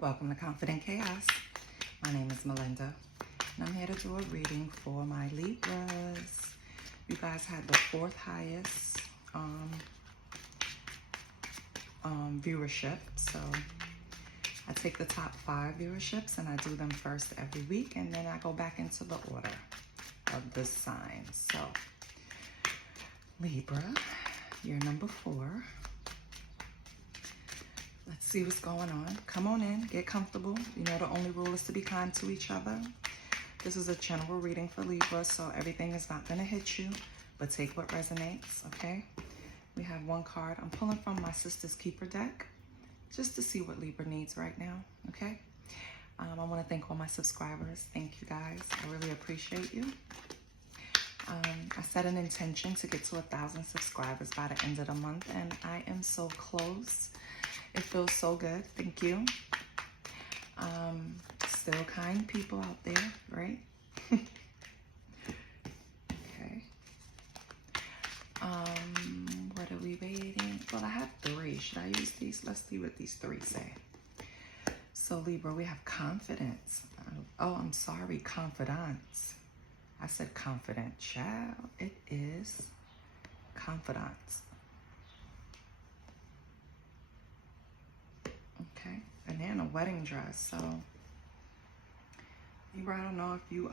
Welcome to Confident Chaos. My name is Melinda, and I'm here to do a reading for my Libras. You guys had the fourth highest viewership, so I take the top 5 viewerships and I do them first every week, and then I go back into the order of the signs. So, Libra, you're number 4. Let's see what's going on. Come on in, get comfortable. You know the only rule is to be kind to each other. This is a general reading for Libra, so everything is not going to hit you, but take what resonates, okay? We have one card. I'm pulling from my Sister's Keeper deck just to see what Libra needs right now, okay? I want to thank all my subscribers. Thank you guys. I really appreciate you. I set an intention to get to 1,000 subscribers by the end of the month, and I am so close. It feels so good. Thank you. Still kind people out there, right? Okay. What are we waiting? Well, I have 3. Should I use these? Let's see what these 3 say. So, Libra, we have confidence. Oh, I'm sorry, confidants. I said confident. Child, it is confidants. Okay, and they're in a wedding dress. So, Libra, I don't know if you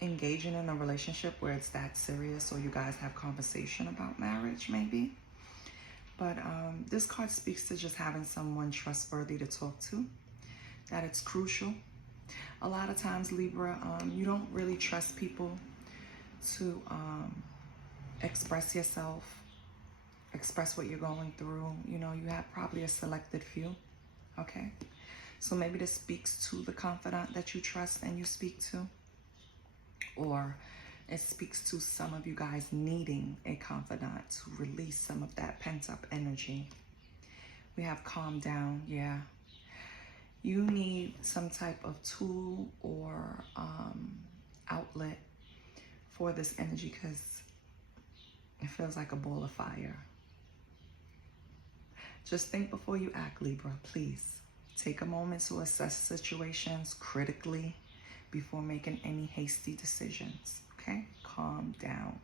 engaging in a relationship where it's that serious, or you guys have conversation about marriage, maybe. But this card speaks to just having someone trustworthy to talk to. That it's crucial. A lot of times, Libra, you don't really trust people to express yourself. Express what you're going through. You know, you have probably a selected few, okay? So maybe this speaks to the confidant that you trust and you speak to, or it speaks to some of you guys needing a confidant to release some of that pent-up energy. We have calm down, yeah. You need some type of tool or outlet for this energy because it feels like a ball of fire. Just think before you act, Libra, please. Take a moment to assess situations critically before making any hasty decisions, okay? Calm down.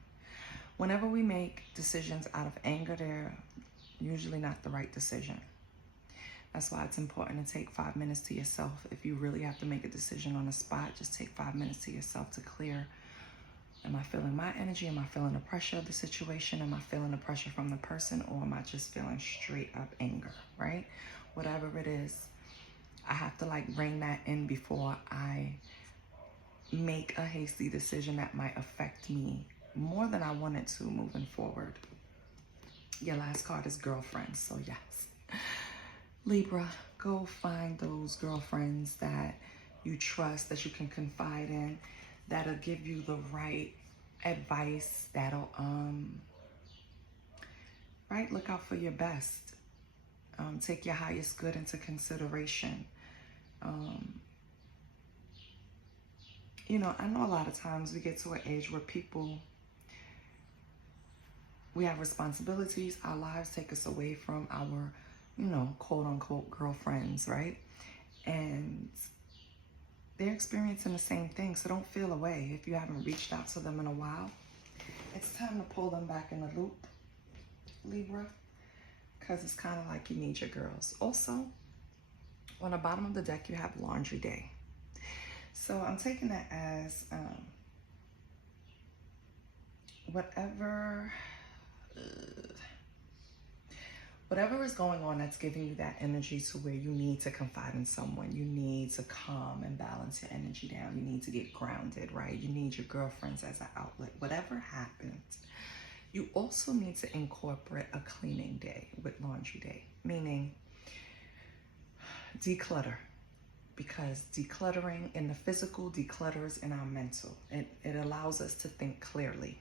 Whenever we make decisions out of anger, they're usually not the right decision. That's why it's important to take 5 minutes to yourself. If you really have to make a decision on the spot, just take 5 minutes to yourself to clear. Am I feeling my energy? Am I feeling the pressure of the situation? Am I feeling the pressure from the person? Or am I just feeling straight up anger, right? Whatever it is, I have to rein that in before I make a hasty decision that might affect me more than I wanted to moving forward. Your last card is girlfriends, so yes. Libra, go find those girlfriends that you trust, that you can confide in, that'll give you the right advice, that'll, right, look out for your best. Take your highest good into consideration. You know, I know a lot of times we get to an age where we have responsibilities, our lives take us away from our, you know, quote unquote girlfriends, right? And they're experiencing the same thing, so don't feel away if you haven't reached out to them in a while. It's time to pull them back in the loop, Libra, because it's kind of like you need your girls. Also, on the bottom of the deck, you have laundry day. So I'm taking that as whatever is going on that's giving you that energy to where you need to confide in someone. You need to calm and balance your energy down. You need to get grounded, right? You need your girlfriends as an outlet. Whatever happens, you also need to incorporate a cleaning day with laundry day, meaning declutter. Because decluttering in the physical declutters in our mental. It allows us to think clearly.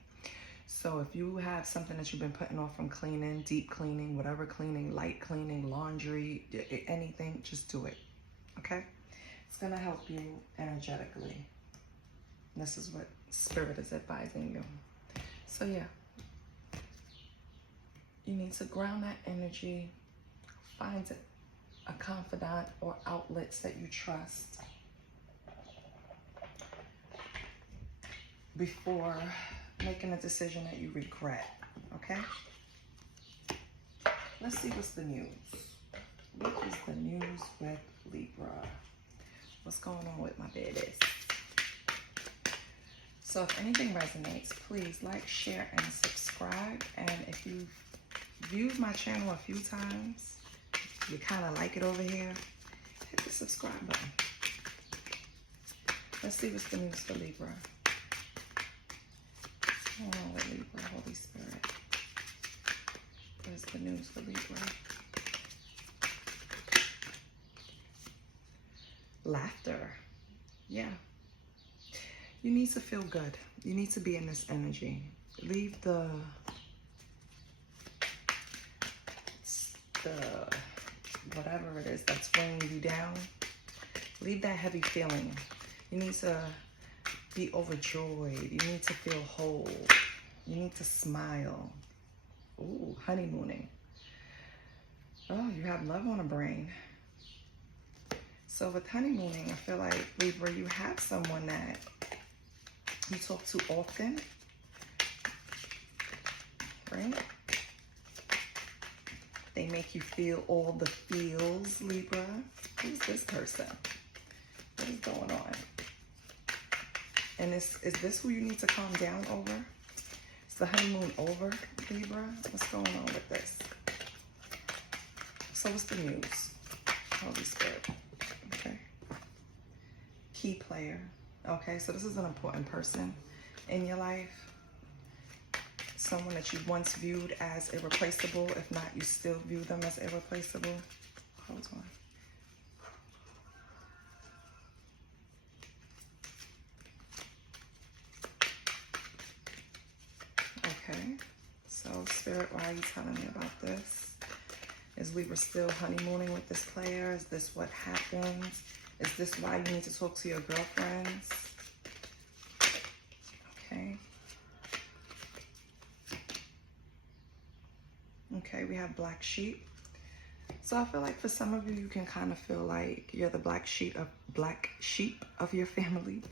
So if you have something that you've been putting off from cleaning, deep cleaning, whatever cleaning, light cleaning, laundry, anything, just do it, okay? It's gonna help you energetically. This is what Spirit is advising you. So yeah, you need to ground that energy, find it, a confidant or outlets that you trust before making a decision that you regret, okay? Let's see what's the news. What is the news with Libra? What's going on with my babies? So if anything resonates, please like, share, and subscribe. And if you've viewed my channel a few times, you kind of like it over here, hit the subscribe button. Let's see what's the news for Libra. What's going on with Libra, Holy Spirit? What is the news for Libra? Laughter. Yeah. You need to feel good. You need to be in this energy. Leave the whatever it is that's weighing you down. Leave that heavy feeling. You need to be overjoyed. You need to feel whole. You need to smile. Ooh, honeymooning. Oh, you have love on the brain. So with honeymooning, I feel like, Libra, you have someone that you talk to often, right? They make you feel all the feels, Libra. Who's this person? What is going on? And is this who you need to calm down over? Is the honeymoon over, Libra? What's going on with this? So what's the news? Holy Spirit. Okay. Key player. Okay, so this is an important person in your life. Someone that you once viewed as irreplaceable. If not, you still view them as irreplaceable. Hold on. Okay, so Spirit, why are you telling me about this? Is Libra still honeymooning with this player? Is this what happens? Is this why you need to talk to your girlfriends? Okay. Okay, we have black sheep. So I feel like for some of you, you can kind of feel like you're the black sheep of your family.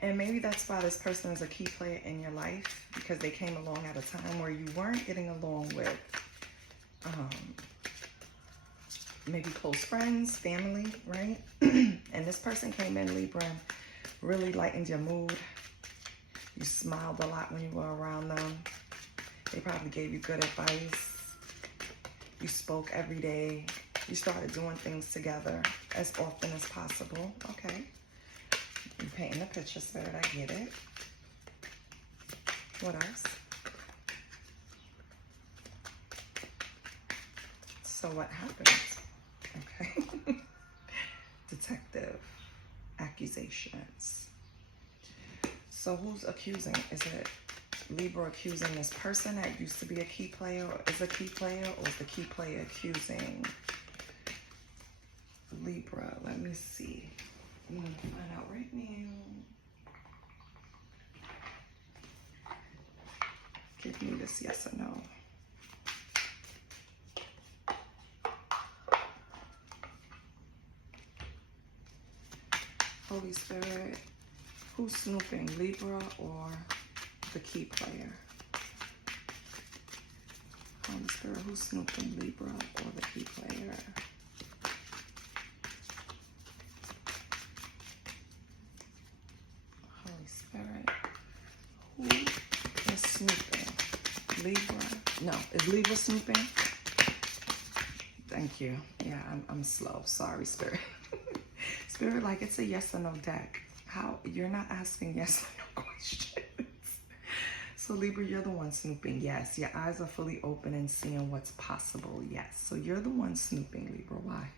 And maybe that's why this person is a key player in your life, because they came along at a time where you weren't getting along with maybe close friends, family, right? And this person came in, Libra, and really lightened your mood. You smiled a lot when you were around them. They probably gave you good advice. You spoke every day. You started doing things together as often as possible. Okay. You're painting a picture, Spirit. I get it. What else? So what happens? Okay. Detective. Accusations. So who's accusing? Is it Libra accusing this person that used to be a key player, or is a key player, or is the key player accusing Libra? Let me see. I'm going to find out right now. Give me this yes or no. Holy Spirit, who's snooping, Libra or the key player? Holy Spirit, who's snooping, Libra or the key player? Holy Spirit, who is snooping? Libra? No, is Libra snooping? Thank you. Yeah, I'm slow. Sorry, Spirit. Spirit, like it's a yes or no deck. How you're not asking yes or no questions. So Libra, you're the one snooping. Yes, your eyes are fully open and seeing what's possible. Yes, so you're the one snooping, Libra. Why?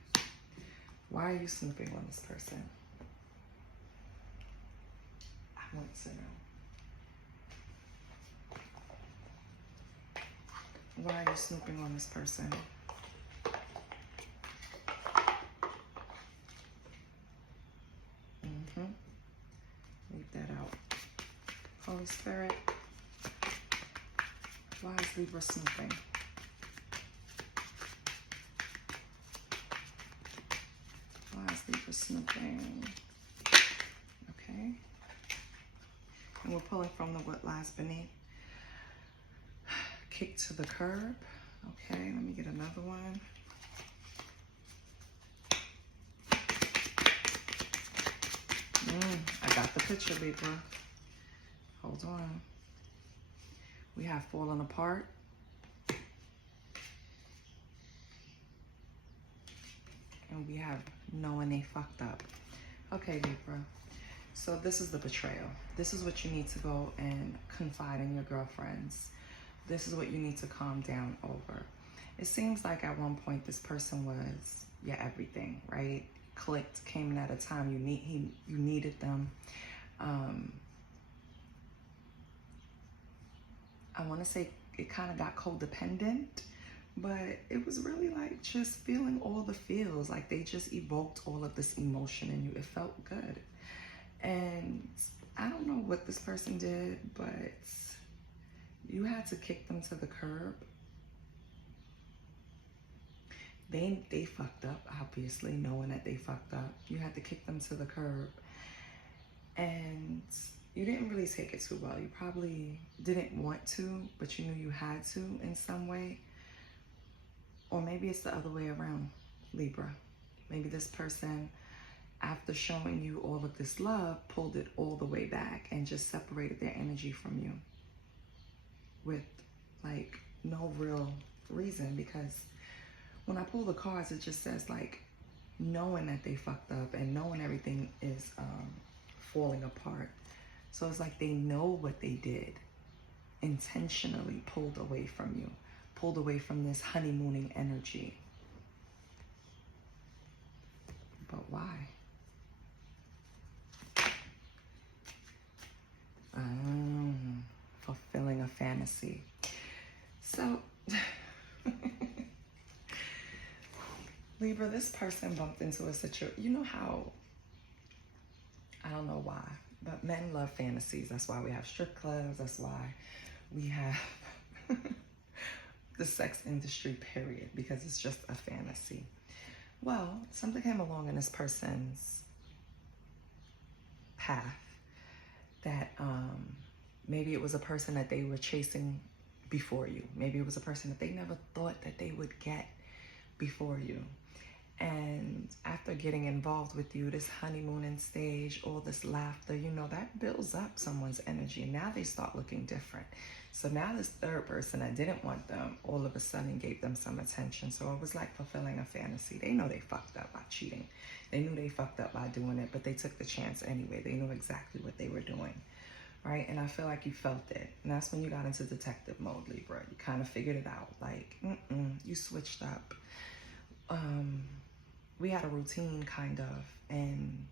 Why are you snooping on this person? I want to know. Why are you snooping on this person? Leave that out. Holy Spirit, why is Libra snooping? for snooping. Okay. And we're pulling from the what lies beneath. Kick to the curb. Okay, let me get another one. I got the picture, Libra. Hold on. We have fallen apart. And we have knowing they fucked up. Okay, Libra. So this is the betrayal. This is what you need to go and confide in your girlfriends. This is what you need to calm down over. It seems like at one point this person was your everything, right? Clicked, came in at a time you needed them. I want to say it kind of got codependent, but it was really like just feeling all the feels. Like they just evoked all of this emotion in you. It felt good. And I don't know what this person did, but you had to kick them to the curb. They fucked up, obviously, knowing that they fucked up. You had to kick them to the curb. And you didn't really take it too well. You probably didn't want to, but you knew you had to in some way. Or maybe it's the other way around, Libra. Maybe this person, after showing you all of this love, pulled it all the way back and just separated their energy from you with like no real reason. Because when I pull the cards, it just says like knowing that they fucked up and knowing everything is falling apart. So it's like they know what they did, intentionally pulled away from you, pulled away from this honeymooning energy. But why? Fulfilling a fantasy. So, Libra, this person bumped into a situation. You know how, I don't know why, but men love fantasies. That's why we have strip clubs. That's why we have the sex industry, period, because it's just a fantasy. Well, something came along in this person's path that maybe it was a person that they were chasing before you. Maybe it was a person that they never thought that they would get before you. And after getting involved with you, this honeymooning stage, all this laughter, you know, that builds up someone's energy. And now they start looking different. So now this third person that didn't want them, all of a sudden gave them some attention. So it was like fulfilling a fantasy. They know they fucked up by cheating. They knew they fucked up by doing it, but they took the chance anyway. They knew exactly what they were doing, right? And I feel like you felt it. And that's when you got into detective mode, Libra. You kind of figured it out. Like, you switched up. We had a routine kind of, and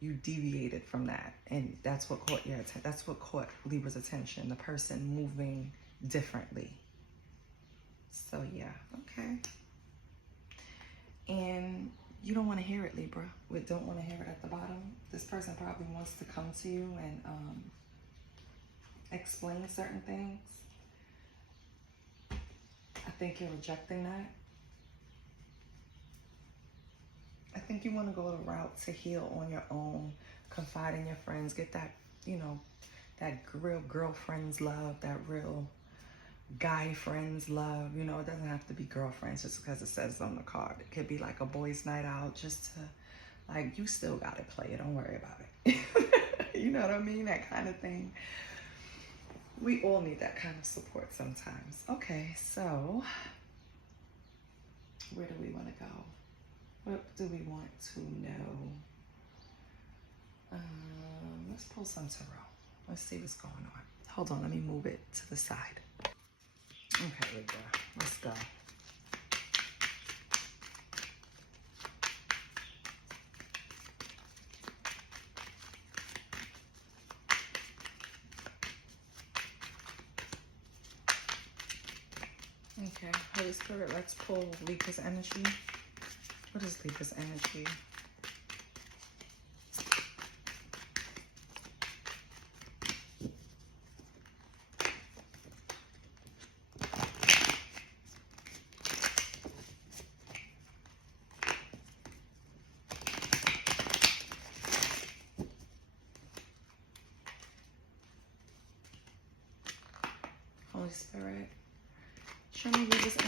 you deviated from that. And that's what caught your attention. That's what caught Libra's attention, the person moving differently. So yeah, okay. And you don't want to hear it, Libra. We don't want to hear it at the bottom. This person probably wants to come to you and explain certain things. I think you're rejecting that. I think you want to go the route to heal on your own, confide in your friends, get that, you know, that real girlfriend's love, that real guy friend's love. You know, it doesn't have to be girlfriends just because it says on the card. It could be like a boys' night out, just to, like, you still got to play it. Don't worry about it. You know what I mean? That kind of thing. We all need that kind of support sometimes. Okay, so where do we want to go? What do we want to know? Let's pull some tarot. Let's see what's going on. Hold on, let me move it to the side. Okay, Libra, let's go. Okay, Holy Spirit, let's pull Libra's energy. What is Libra's energy?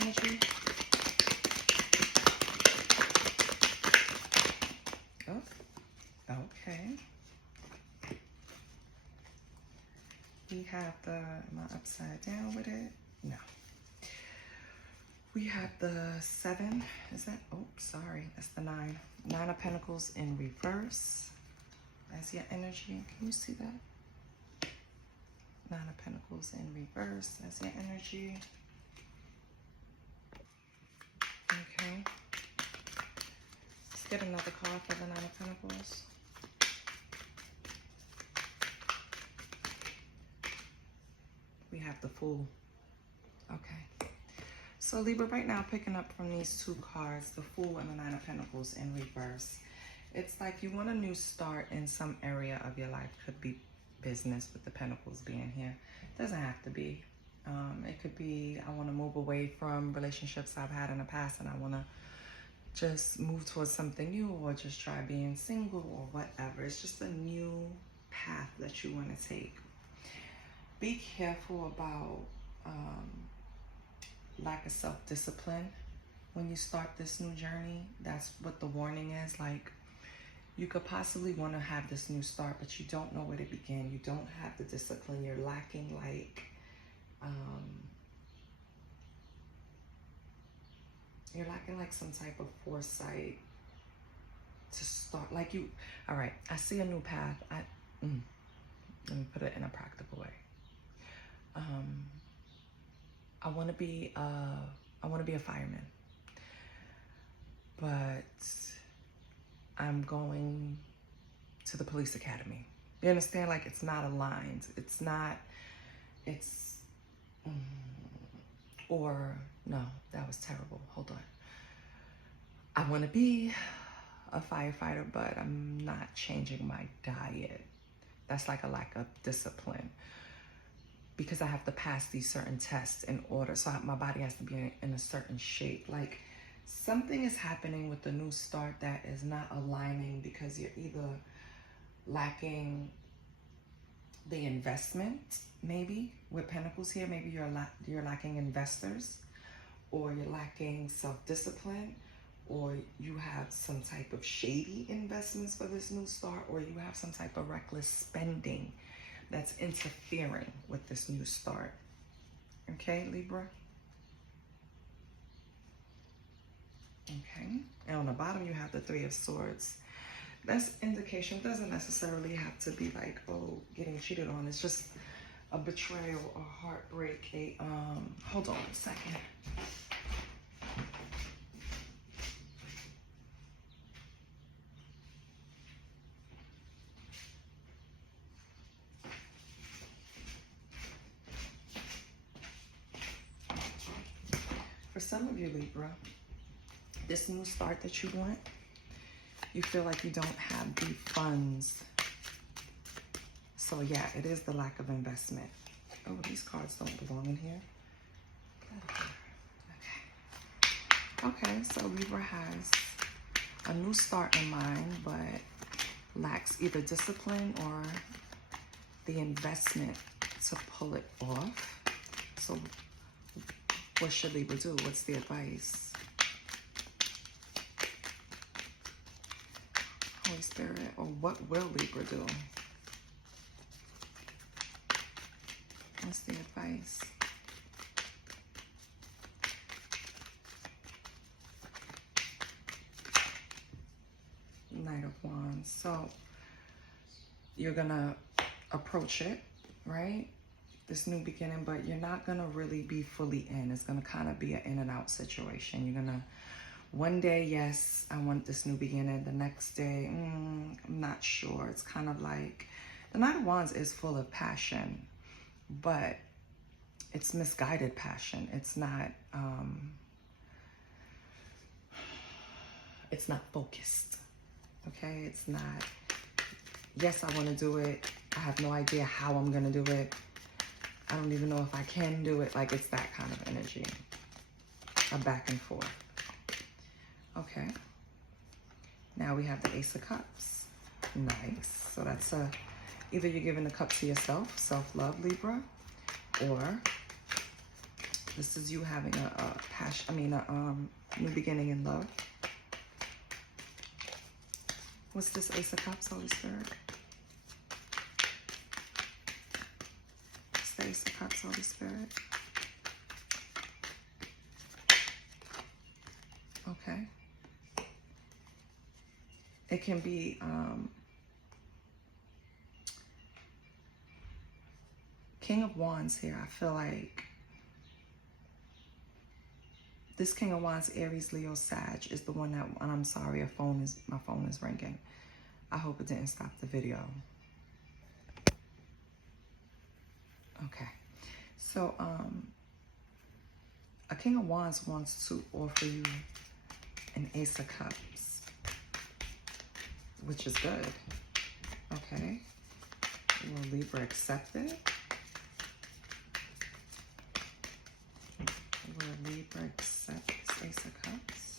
energy. Oh, okay. We have the, am I upside down with it? No. We have the 7, is that, oh, sorry, that's the 9. 9 of Pentacles in reverse. That's your energy, can you see that? 9 of Pentacles in reverse, that's your energy. Okay. Let's get another card for the 9 of Pentacles. We have the Fool. Okay. So Libra, right now, picking up from these 2 cards, the Fool and the 9 of Pentacles in reverse. It's like you want a new start in some area of your life. Could be business with the Pentacles being here. Doesn't have to be. It could be, I want to move away from relationships I've had in the past and I want to just move towards something new, or just try being single or whatever. It's just a new path that you want to take. Be careful about lack of self-discipline when you start this new journey. That's what the warning is. Like, you could possibly want to have this new start, but you don't know where to begin. You don't have the discipline. You're lacking like some type of foresight to start. Like you, all right, I see a new path. Let me put it in a practical way. I want to be a fireman, but I'm going to the police academy. You understand? Like, it's not aligned. It's not, it's, or no, that was terrible. Hold on. I want to be a firefighter, but I'm not changing my diet. That's like a lack of discipline, because I have to pass these certain tests in order. So my body has to be in a certain shape. Like, something is happening with the new start that is not aligning, because you're either lacking the investment, maybe with Pentacles here. Maybe you're lacking investors, or you're lacking self-discipline, or you have some type of shady investments for this new start, or you have some type of reckless spending that's interfering with this new start. Okay, Libra? Okay, and on the bottom you have the 3 of Swords. That's indication. Doesn't necessarily have to be like, oh, getting cheated on. It's just a betrayal, or heartbreak, hold on a second. For some of you, Libra, this new start that you want, you feel like you don't have the funds. So yeah, it is the lack of investment. Oh, these cards don't belong in here. Okay, so Libra has a new start in mind, but lacks either discipline or the investment to pull it off. So what should Libra do? What's the advice? Holy Spirit, or what will Libra do? What's the advice? Knight of Wands. So you're gonna approach it, right? This new beginning, but you're not gonna really be fully in. It's gonna kind of be an in and out situation. You're gonna, one day, yes, I want this new beginning. The next day, I'm not sure. It's kind of like, the Knight of Wands is full of passion, but it's misguided passion. It's not focused. Okay, it's not, yes, I want to do it. I have no idea how I'm gonna do it. I don't even know if I can do it. Like, it's that kind of energy, a back and forth. Okay, now we have the Ace of Cups. Nice. So that's either you're giving the cup to yourself, self-love, Libra, or This is you having a passion, a new beginning in love. What's this Ace of Cups, Holy Spirit? What's the Ace of Cups, Holy Spirit? Okay. It can be King of Wands here. I feel like this King of Wands, Aries, Leo, Sag is the one that, and I'm sorry, my phone is ringing. I hope it didn't stop the video. Okay. So, a King of Wands wants to offer you an Ace of Cups, which is good. Okay. Will Libra accept it? Will Libra accept this Ace of Cups?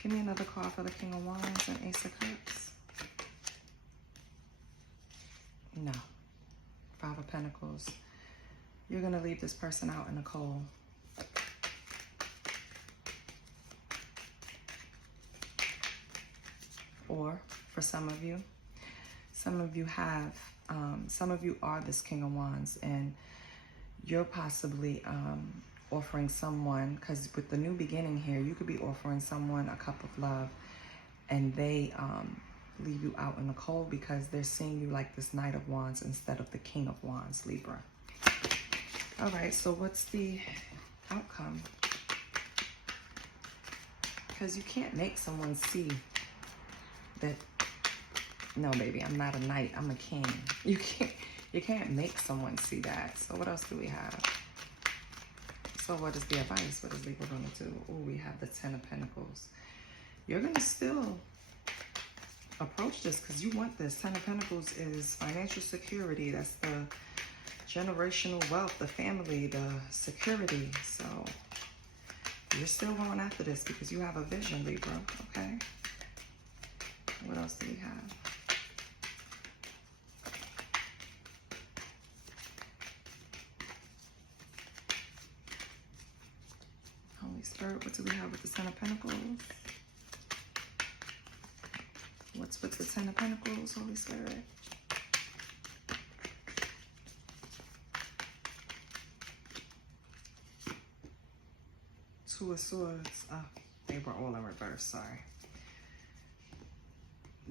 Give me another card for the King of Wands and Ace of Cups. No. Five of Pentacles. You're going to leave this person out in the cold. Or for some of you have, some of you are this King of Wands, and you're possibly offering someone, because with the new beginning here, you could be offering someone a cup of love, and they leave you out in the cold because they're seeing you like this Knight of Wands instead of the King of Wands, Libra. All right, so what's the outcome? Because you can't make someone see that, no, baby, I'm not a knight, I'm a king. You can't make someone see that. So what else do we have? So what is the advice? What is Libra going to do? Oh, we have the Ten of Pentacles. You're going to still approach this because you want this. Ten of Pentacles is financial security. That's the generational wealth, the family, the security. So you're still going after this because you have a vision, Libra. Okay. What else do we have? Holy Spirit, what do we have with the Ten of Pentacles? What's with the Ten of Pentacles, Holy Spirit? Two of Swords. Oh, they were all in reverse, sorry.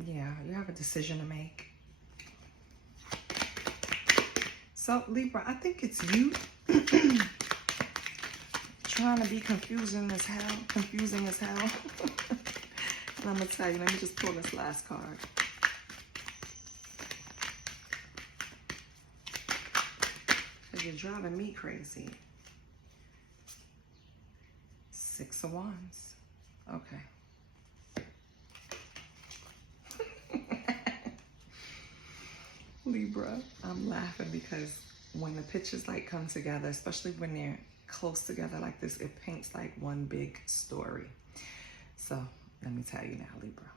Yeah, you have a decision to make. So, Libra, I think it's you trying to be confusing as hell. And I'm going to tell you, let me just pull this last card. Because you're driving me crazy. Six of Wands. Okay. Libra, I'm laughing because when the pictures like come together, especially when they're close together like this, it paints like one big story. So let me tell you now, Libra.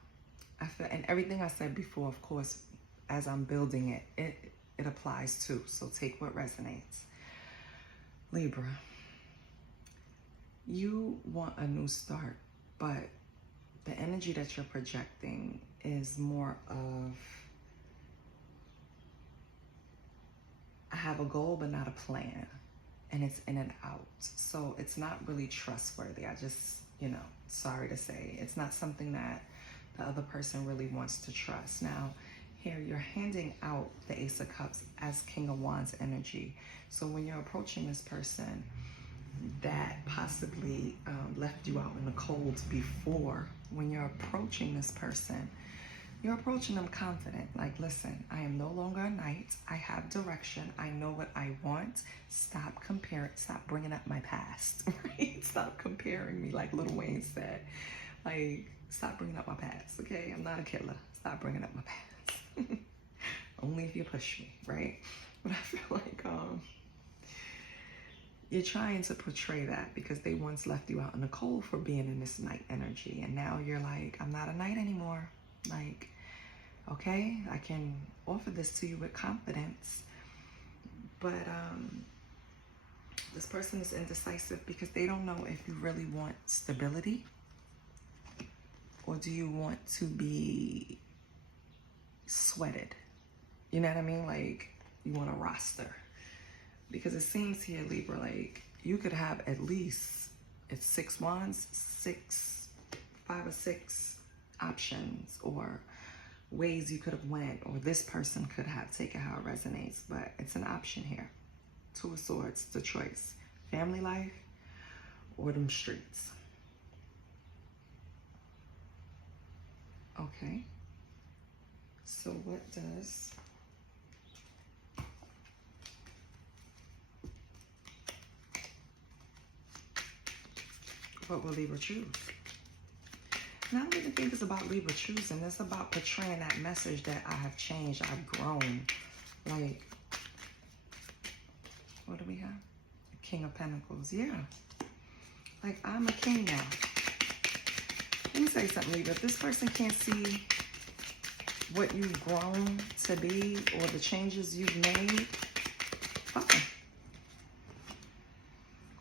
I feel, and everything I said before, of course, as I'm building it applies too. So take what resonates. Libra, you want a new start, but the energy that you're projecting is more of, I have a goal, but not a plan. And it's in and out. So it's not really trustworthy. I just, sorry to say, it's not something that the other person really wants to trust. Now, here you're handing out the Ace of Cups as King of Wands energy. So when you're approaching this person that possibly left you out in the cold before, when you're approaching this person, you're approaching them confident. Like, listen, I am no longer a knight. I have direction. I know what I want. Stop comparing. Stop bringing up my past. Right? Stop comparing me, like Lil Wayne said. Like, stop bringing up my past. Okay? I'm not a killer. Stop bringing up my past. Only if you push me, right? But I feel like you're trying to portray that because they once left you out in the cold for being in this knight energy, and now you're like, I'm not a knight anymore. Like, okay, I can offer this to you with confidence, but This person is indecisive because they don't know if you really want stability, or do you want to be sweated? You know what I mean? Like, you want a roster. Because it seems here, Libra, like you could have at least, it's 6 wands, 5 or 6 options or ways you could have went, or this person could have, take it how it resonates, but it's an option here. 2 of Swords, the choice. Family life or them streets. Okay. So what will Libra choose? And I don't even think it's about Libra choosing. It's about portraying that message that I have changed, I've grown. Like, what do we have? King of Pentacles. Yeah. Like, I'm a king now. Let me say something, Libra. If this person can't see what you've grown to be or the changes you've made, fuck them.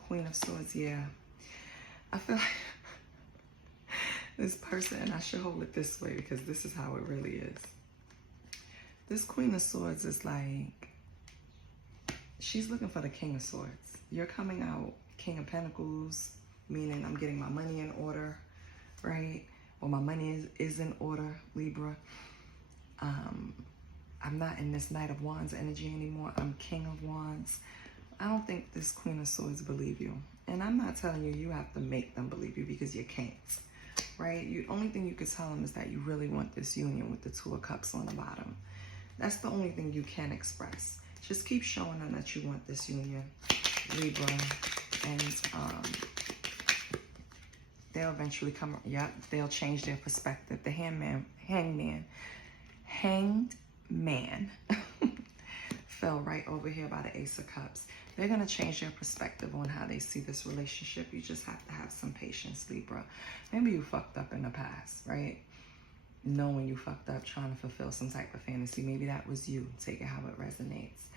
Queen of Swords, yeah. I feel like this person, and I should hold it this way because this is how it really is. This Queen of Swords is like, she's looking for the King of Swords. You're coming out King of Pentacles, meaning I'm getting my money in order, right? Or my money is in order, Libra. I'm not in this Knight of Wands energy anymore. I'm King of Wands. I don't think this Queen of Swords believe you. And I'm not telling you, you have to make them believe you because you can't, right? The only thing you could tell them is that you really want this union with the 2 of Cups on the bottom. That's the only thing you can express. Just keep showing them that you want this union, Libra. And they'll eventually come, yep, they'll change their perspective. The hanged man fell right over here by the Ace of Cups. They're going to change their perspective on how they see this relationship. You just have to have some patience, Libra. Maybe you fucked up in the past, right? Knowing you fucked up, trying to fulfill some type of fantasy. Maybe that was you. Take it how it resonates.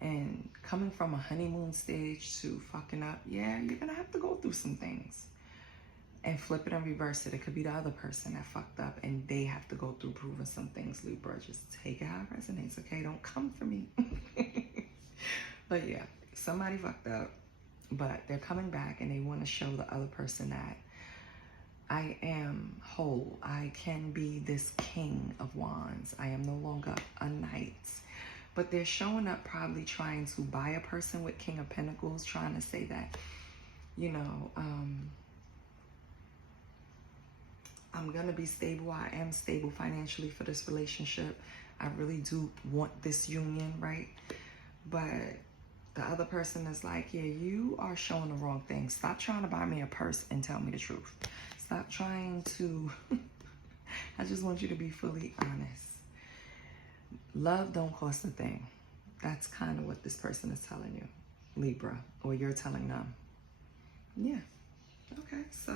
And coming from a honeymoon stage to fucking up, yeah, you're going to have to go through some things. And flip it and reverse it. It could be the other person that fucked up and they have to go through proving some things, Libra. Just take it how it resonates, okay? Don't come for me. But yeah, somebody fucked up, but they're coming back and they want to show the other person that I am whole. I can be this King of Wands. I am no longer a knight. But they're showing up probably trying to buy a person with King of Pentacles, trying to say that, you know, I'm going to be stable. I am stable financially for this relationship. I really do want this union, right? But the other person is like, yeah, you are showing the wrong thing. Stop trying to buy me a purse and tell me the truth. Stop trying to, I just want you to be fully honest. Love don't cost a thing. That's kind of what this person is telling you, Libra, or you're telling them. Yeah. Okay, so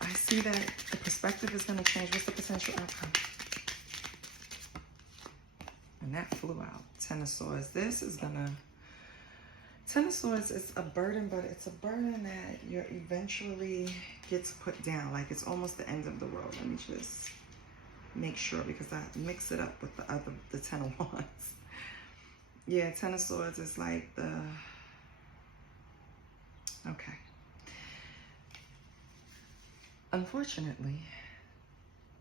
I see that the perspective is going to change. What's the potential outcome? And that flew out. 10 of Swords. This is going to... 10 of Swords is a burden, but it's a burden that you're eventually gets put down. Like it's almost the end of the world. Let me just make sure because I mix it up with the 10 of Wands. Yeah, 10 of Swords is like the... Okay. Unfortunately,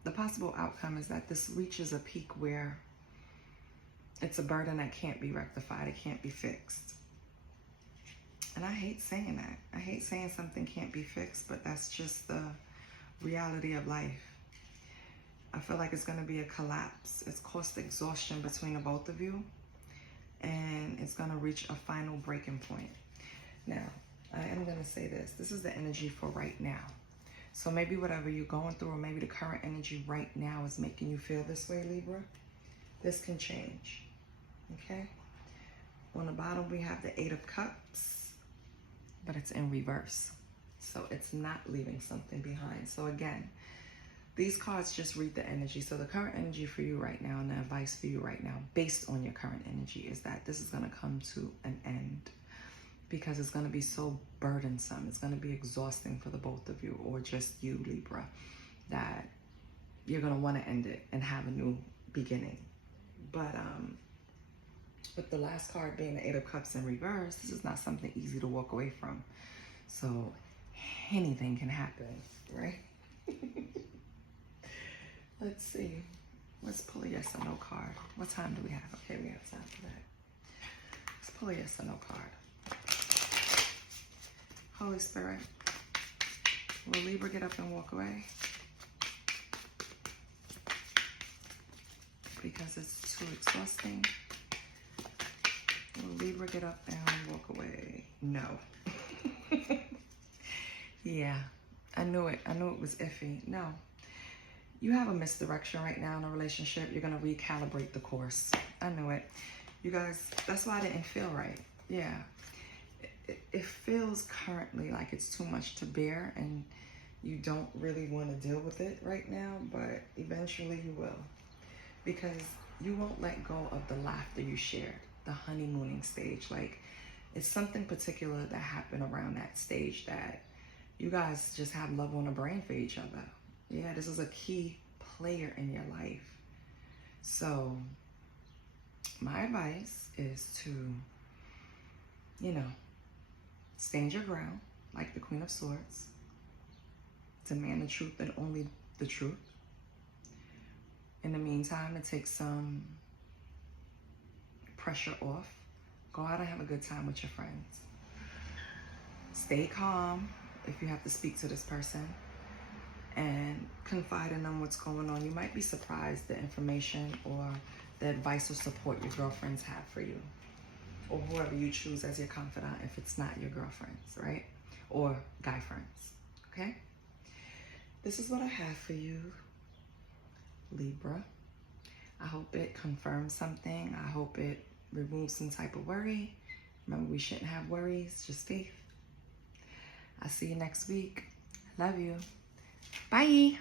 the possible outcome is that this reaches a peak where it's a burden that can't be rectified. It can't be fixed. And I hate saying that. I hate saying something can't be fixed, but that's just the reality of life. I feel like it's going to be a collapse. It's caused exhaustion between the both of you. And it's going to reach a final breaking point. Now, I am going to say this. This is the energy for right now. So maybe whatever you're going through, or maybe the current energy right now is making you feel this way, Libra. This can change. Okay? On the bottom, we have the 8 of Cups, but it's in reverse. So it's not leaving something behind. So again, these cards just read the energy. So the current energy for you right now and the advice for you right now, based on your current energy, is that this is going to come to an end. because it's going to be so burdensome. It's going to be exhausting for the both of you, or just you, Libra, that you're going to want to end it and have a new beginning. But with the last card being the Eight of Cups in reverse, this is not something easy to walk away from. So anything can happen, right? Let's see. Let's pull a yes or no card. What time do we have? Okay, we have time for that. Let's pull a yes or no card. Holy Spirit, will Libra get up and walk away? Because it's too exhausting. Will Libra get up and walk away? No. Yeah, I knew it. I knew it was iffy. No. You have a misdirection right now in a relationship. You're going to recalibrate the course. I knew it. You guys, that's why I didn't feel right. Yeah. It feels currently like it's too much to bear and you don't really want to deal with it right now, but eventually you will. Because you won't let go of the laughter you shared, the honeymooning stage. Like, it's something particular that happened around that stage that you guys just have love on the brain for each other. Yeah, this is a key player in your life. So my advice is to, stand your ground like the Queen of Swords. Demand the truth and only the truth. In the meantime, it takes some pressure off. Go out and have a good time with your friends. Stay calm if you have to speak to this person, and confide in them what's going on. You might be surprised the information or the advice or support your girlfriends have for you, or whoever you choose as your confidant if it's not your girlfriends, right? Or guy friends, okay? This is what I have for you, Libra. I hope it confirms something. I hope it removes some type of worry. Remember, we shouldn't have worries, just faith. I'll see you next week. Love you. Bye.